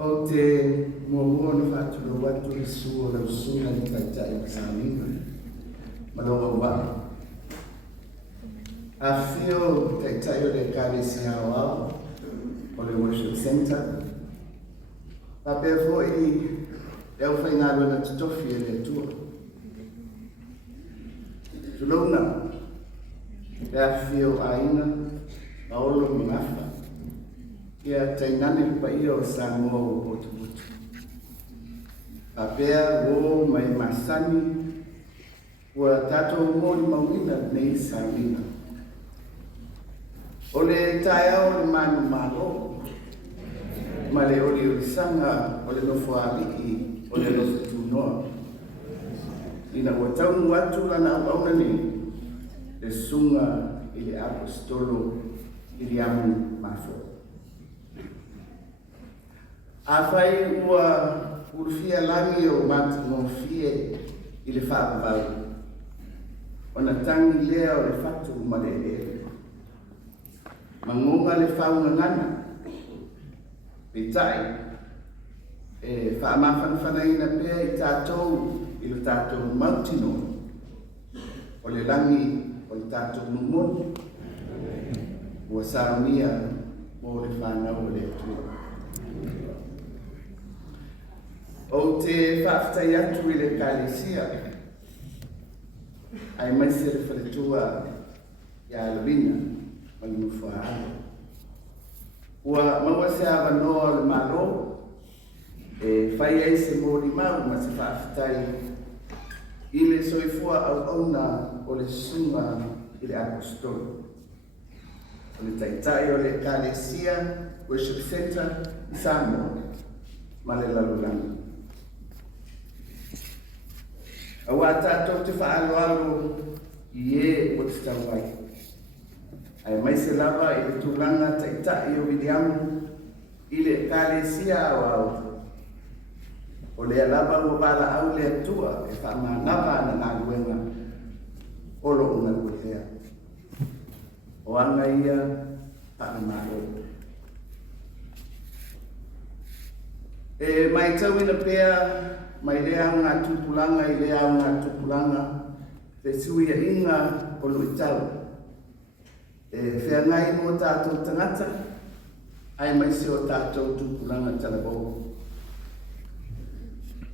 O te mua na whāturu watu I sua lau suna ni taitai o Saminga. Maloa wa. A whio taitai o le Kāwesi Hawao o le Worship Center. Pa pēr fo I e au whainalo na tutofi e le tua. Tulona. E a whio aina a olo mingafa. Ia tainane pa ia o Samoa o Potuputu. Apea wo mai masani ua tatou mori mawina nei Saminga. O le taea o le manu malo, ma le oli o le sanga o le nofo aliki o le nofo tunoa. Ina ua taunu atu lana apauna ni le sunga I le apostolo I le amu mafo. A whai ua urufia langi o matu no fie I le whaapavau. O na tangi lea o le whatu malele. Mangonga le whaunga ngana. Pitai. E whaamawhanawhanaina pēr I tātou I le tātou mautino. O le langi o le tātou numoni. Ua saunia o le whanau o le atua. O te whaafitai atu I le kālesia, ai mai se le whaletua I Alawina, ma le muwhaaro. Ua maua se awa noa le malo, e whai ai se mōri mau ma se whaafitai I le soifua au auna o le sunga I le apostolo. O le taitai o le kālesia, Worship Center I Samoa, ma le lalulanga. Awa tātou te whaaloalo I e o te tauai. Ai mai se lava I le tūlanga taitai o Williamu I le kālesia o au. O le alava o wala au le atua e whamanapa na ngā luenga o lo unga kuhea. O anga ia whaamaro. E mai tau ina pēr mai lea ngā tupulanga I lea ngā tupulanga te suia inga o luitau. E whea ngai mo tātou tangata, ai mai se o tātou tupulanga talabou.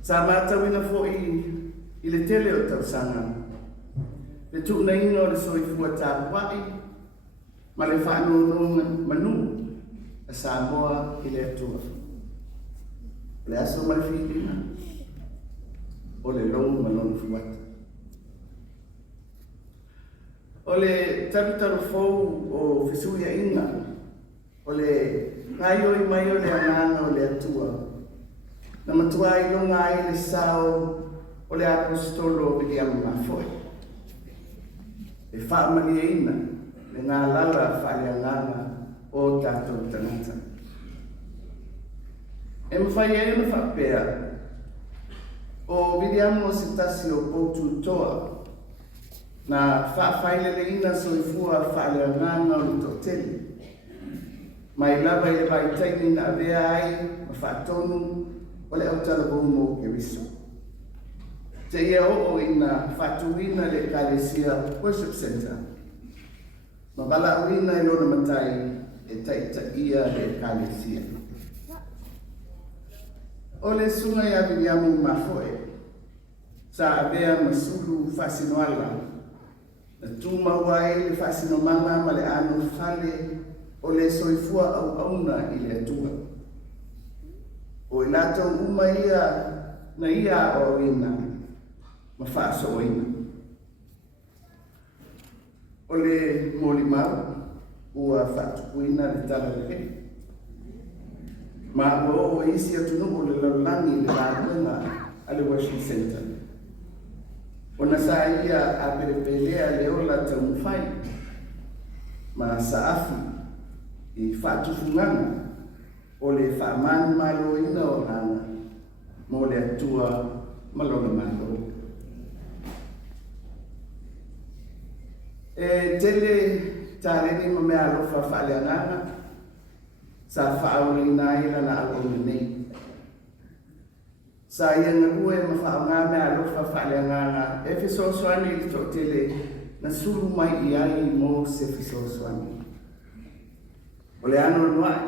Sa mātau ina fo I le tele o tau sanga. Pe tūna inga o le soifua tāpuai, ma le whaanono manu, a Samoa I le atua. Le aso mai whipina. O le long malon fuata. O le tarutaru fou o fesuia inga. O le ngaio I mai o le anganga o le atua. Na matua I longa ai le sao o le apostolo o Williamu Mafoe. E whaamalia ina le ngā lala whaaleanganga o tātou tangata. E mwhai e ina whapea o Williamu o se tasi o poutu toa na whaafaiele ina soifua whaaleanganga o le toteli. Mai lava I le vaitaini na avea ai ma whaatonu o le autala bono ke riso. Te ia o ina whaatuina le Kālesia Worship Center. Ma wala uina I lona matai e taita ia le Kālesia. O le sunga ia Williamu Mafoe, sa avea masulu fasinoala, na tūmawai le fasinomanga ma le anu fale o le soifua au auna I le atua. O I lato uma ia na ia o ina, ma whaaso o ina. O le molimau, ua whaatupuina le tala le hei. Ma o isi atu nuku le laulangi le rākuenga a le Worship Center. O na sa ia a perepelea le ola taumwhai ma sa afi I whaatufunganga o le whaamanu malo ina o rana mo le atua malona malo. E tele tāleni ma mea alofa whaaleanganga sa whaaurina ila na arongi nei. Sa ia ngalue mawhaonga mea alofa whaaleanganga e fisosoani i to tele na sulu mai i ai mo se fisosoani. O le ano noai,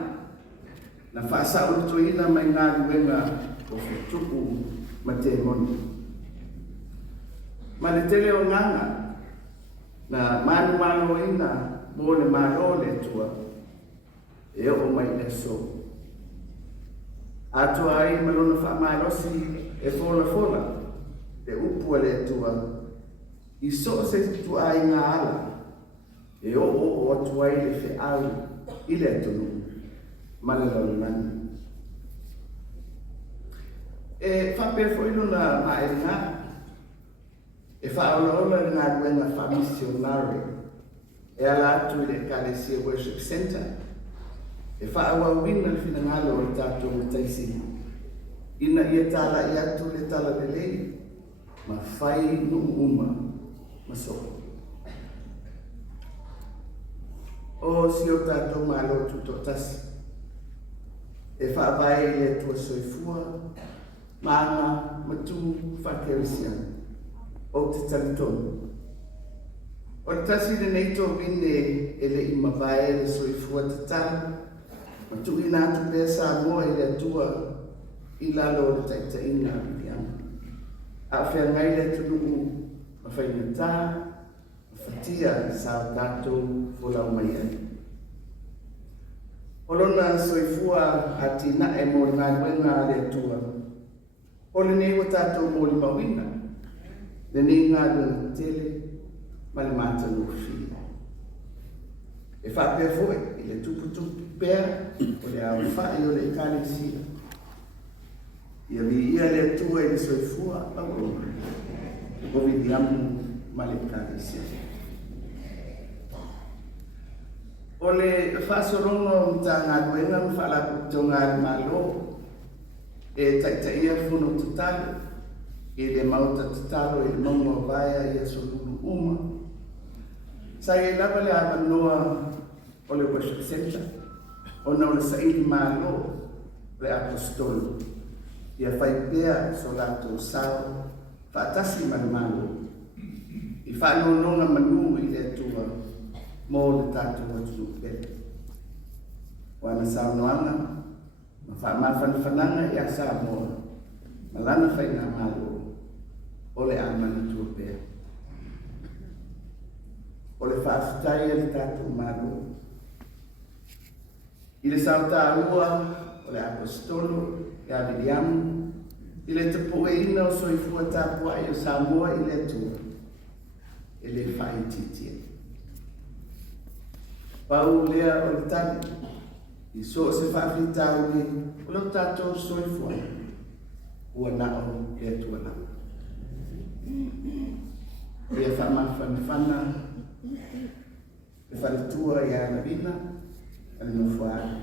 na whaasa urutuina mai ngā luenga o whituku ma te moni. Ma le tele o nganga, na manu ina mo le malo le tua, e o mai le so. Atua ai malona whaamalosi e fola, te upu le tua, i so se tu ai ngā ala, e o atua ai le whi au, i le atunu, ma le launani. E whapea fwilo na mae ngā, e whaolaola ngā kuenga whamisionare, e ala atu i le Kalesia Worship Center, e whaawawina le whina ngalo o tātou o taisi. Ina ia tala i atu le tala lelei, ma whai nu uma, ma soko. O si o tātou malo tuto tasi. E whaawai le tua soifua, maanga, matu, whakerisia, o te talitonu. O le tasi le neito vine e le imawai le soifua te tala, matu ina atu pesa moa i le atua i lalo le taitaina i liana. A whea ngai le tunu ma whainata, ma whatia i sao tātou wholau mai ai. O lona soifua hati na e mo ngā wenga le atua. O le nei wa tātou mo li mawina, le nei ngā wenga tele, ma le mātanu whia. E whapea foe i le tuputupu pea o le au whai o le Kalesia. Ia li ia le atua i le soifua au o vidi amu ma le Kalesia. O le whasorongo mta ngā kuenga mwhalaku tō ngā malo e taitaia whono tutalo i le mauta tutalo i le mongo vaya i a solulu uma. Sa e lava le awanoa o le Worship Center, o na o le saili malo le apostolo. Ia whaipea so lato sao, whaatasi mani malo. I whanononga manu i le tua, mō le tātou atu pele. Wana sao noanga, ma whaamawhanawhananga i a sa moa, ma lana whaina malo, o le amana tua pea. O le whaafutai le tātou malo. I le sauta ua o le apostolo, e a Viliamu, i le tapoe ina o soifua tāpua i o Samoa i le tua, e le whaititia. Pau lea o le tani, i so se whaafitau ni, o le tātou soifua, ua nao e atua na. Ia whaamawhanawhana, e whaletua i a Navina, ale no fuari.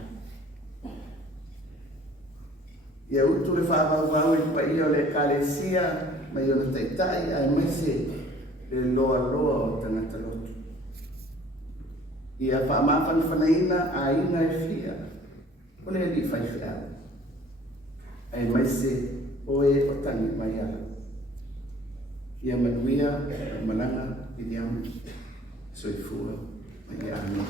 Ia utu le whaavau i pai o le Kalesia, mai o le taitai, ai maise le loa o tangata lotu. Ia whaamawhanawhanaina a ina e whia, o le li whaiwhia. Ai maise o e o tangi mai ala. Ia manuia, malanga, i diamu, soifua, mai anu.